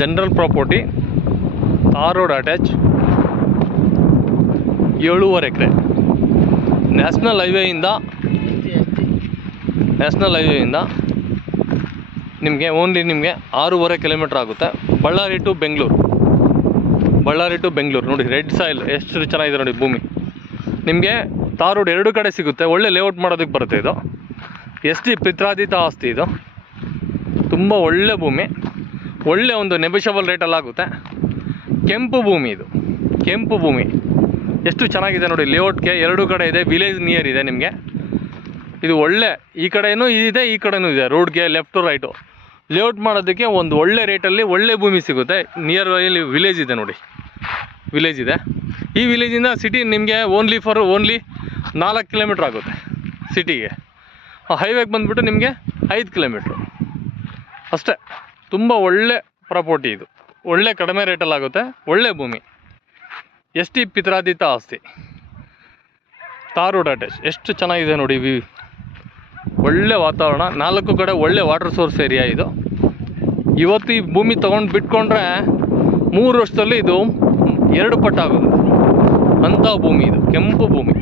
General property tar road attach ಏಳೂವರೆ acre. National ಹೈವೇಯಿಂದ national ಹೈವೇಯಿಂದ ನಿಮಗೆ only ನಿಮಗೆ ಆರೂವರೆ ಕಿಲೋಮೀಟ್ರ್ ಆಗುತ್ತೆ. ಬಳ್ಳಾರಿ ಟು ಬೆಂಗಳೂರು ಬಳ್ಳಾರಿ ಟು ಬೆಂಗಳೂರು ನೋಡಿ ರೆಡ್ ಸಾಯಿಲ್ ಎಷ್ಟು ಚೆನ್ನಾಗಿದೆ ನೋಡಿ ಭೂಮಿ. ನಿಮಗೆ ತಾರ್ ರೋಡ್ ಎರಡು ಕಡೆ ಸಿಗುತ್ತೆ. ಒಳ್ಳೆ ಲೇಔಟ್ ಮಾಡೋದಕ್ಕೆ ಬರುತ್ತೆ ಇದು. ಎಸ್ ಟಿ ಪಿತ್ರಾದಿತ ಆಸ್ತಿ ಇದು. ತುಂಬ ಒಳ್ಳೆ ಭೂಮಿ. ಒಳ್ಳೆ ಒಂದು ನೆಬಿಷಬಲ್ ರೇಟಲ್ಲಿ ಆಗುತ್ತೆ. ಕೆಂಪು ಭೂಮಿ ಇದು. ಕೆಂಪು ಭೂಮಿ. ಎಷ್ಟು ಚೆನ್ನಾಗಿದೆ ನೋಡಿ, ಲೇಔಟ್ಗೆ ಎರಡು ಕಡೆ ಇದೆ ವಿಲೇಜ್ ನಿಯರ್ ಇದೆ ನಿಮಗೆ. ಇದು ಒಳ್ಳೆ, ಈ ಕಡೆಯೂ ಇದೆ, ಈ ಕಡೆಯೂ ಇದೆ ರೋಡ್ಗೆ ಲೆಫ್ಟು ರೈಟು ಲೇಔಟ್ ಮಾಡೋದಕ್ಕೆ ಒಂದು ಒಳ್ಳೆ ರೇಟಲ್ಲಿ ಒಳ್ಳೆ ಭೂಮಿ ಸಿಗುತ್ತೆ. ನಿಯರ್ ಬೈಲಿ ವಿಲೇಜ್ ಇದೆ ನೋಡಿ. ವಿಲೇಜ್ ಇದೆ. ಈ ವಿಲೇಜಿಂದ ಸಿಟಿ ನಿಮಗೆ ಓನ್ಲಿ ಫಾರ್ ಓನ್ಲಿ ನಾಲ್ಕು ಕಿಲೋಮೀಟ್ರ್ ಆಗುತ್ತೆ ಸಿಟಿಗೆ ಹೈವೇಗೆ ಬಂದುಬಿಟ್ಟು ನಿಮಗೆ ಐದು ಕಿಲೋಮೀಟ್ರು ಅಷ್ಟೇ. ತುಂಬ ಒಳ್ಳೆ ಪ್ರಾಪರ್ಟಿ ಇದು. ಒಳ್ಳೆ ಕಡಿಮೆ ರೇಟಲ್ಲಿ ಆಗುತ್ತೆ. ಒಳ್ಳೆ ಭೂಮಿ. ಎಸ್ ಟಿ ಪಿತ್ರಾದಿತ ಆಸ್ತಿ. ರೋಡ್ ಅಟ್ಯಾಚ್ ಎಷ್ಟು ಚೆನ್ನಾಗಿದೆ ನೋಡಿ ವಿ ಒಳ್ಳೆ ವಾತಾವರಣ. ನಾಲ್ಕು ಕಡೆ ಒಳ್ಳೆ ವಾಟರ್ ಸೋರ್ಸ್ ಏರಿಯಾ ಇದು. ಇವತ್ತು ಈ ಭೂಮಿ ತೊಗೊಂಡು ಬಿಟ್ಕೊಂಡ್ರೆ ಮೂರು ವರ್ಷದಲ್ಲಿ ಇದು ಎರಡು ಪಟ್ಟಾಗೋದು ಅಂಥ ಭೂಮಿ ಇದು. ಕೆಂಪು ಭೂಮಿ.